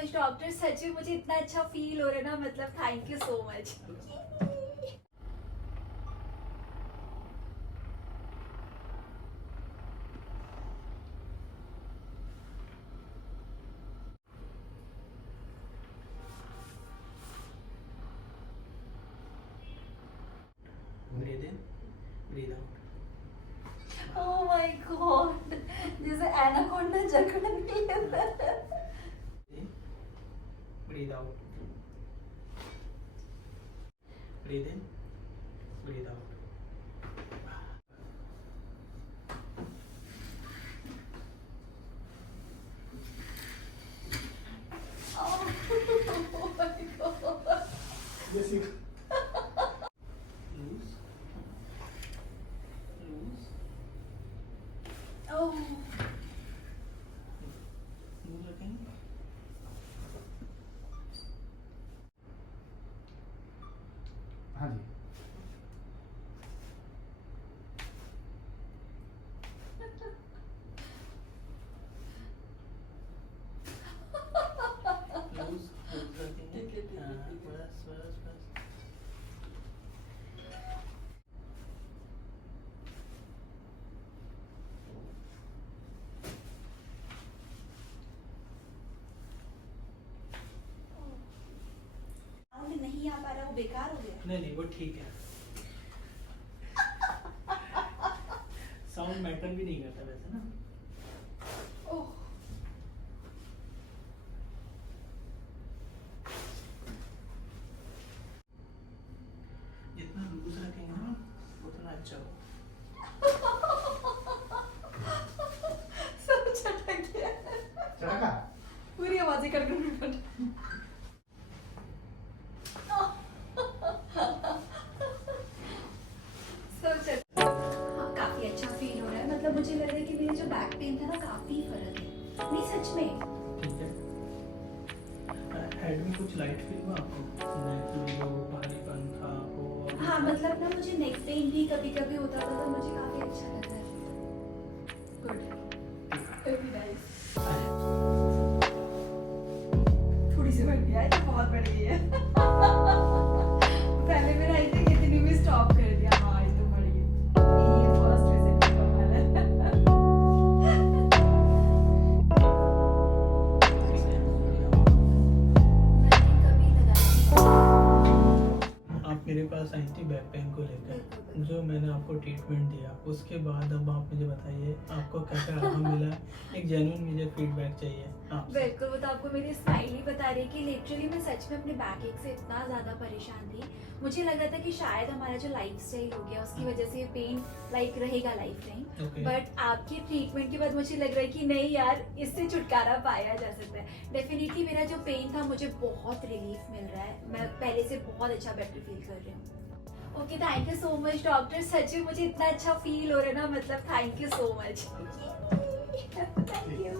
Much doctor, सच में मुझे इतना अच्छा फील हो रहा है ना, मतलब thank you so much. Breathe in, breathe out. Oh my god, जैसे एनाकोंडा जकड़ नहीं लेता। Breathe out, breathe in, breathe out. Oh my god. Loose, loose, Oh. Loose रखेंगे। हाँ जी। लूज, लूज रखेंगे। ठीक है, हाँ, ठीक है। बस बस बस। साउंड नहीं आ पा रहा, वो बेकार हो गया। नहीं नहीं, वो ठीक है। साउंड मैटर भी नहीं करता वैसे ना। ओह, जितना लूज रखेंगे ना उतना अच्छा हो। सब चटक गया, चढ़ा पूरी आवाजें कर सब चट। हाँ, काफी अच्छा फील हो रहा है, मतलब मुझे लग रहा है कि मेरे जो बैक पेन था ना, काफी फर्क है। नहीं सच में। ठीक है। हेड में कुछ लाइट फील हुआ आपको? नेक में जो भारीपन था वो? हाँ, मतलब ना मुझे नेक पेन भी कभी कभी होता था, तो मुझे काफी अच्छा लग रहा है। Good, very nice. थोड़ी सी बढ़ गई है, तो बहुत बढ़ गई है। पहले मेरा आई थिंक इतनी में स्टॉप कर दिया। हाँ, ये तो बढ़ गई। ये फर्स्ट विजिट का कमाल है। मैंने कभी लगाया आप मेरे पास आई थी बैक पेन को लेकर, जो मैंने आपको ट्रीटमेंट दिया उसके बाद अब आप मुझे बताइए आपको क्या क्या आराम मिला। एक जेन्युइन मुझे फीडबैक चाहिए आपसे। बिल्कुल, वो तो आपको मेरी स्माइल ही बता रही है कि लिटरली मैं सच में अपने बैक एक से इतना ज़्यादा परेशान थी। मुझे लग रहा था कि शायद हमारा जो लाइफस्टाइल हो गया उसकी वजह से ये पेन लाइक रहेगा लाइफ टाइम। Okay. बट आपकी ट्रीटमेंट के बाद मुझे लग रहा है कि नहीं यार, इससे छुटकारा पाया जा सकता है। डेफिनेटली मेरा जो पेन था मुझे बहुत रिलीफ मिल रहा है, मैं पहले से बहुत अच्छा बेटर फील कर रही हूँ। Okay, thank you so much doctor, सच में मुझे इतना अच्छा फील हो रहा है ना, मतलब thank you so much. Thank you.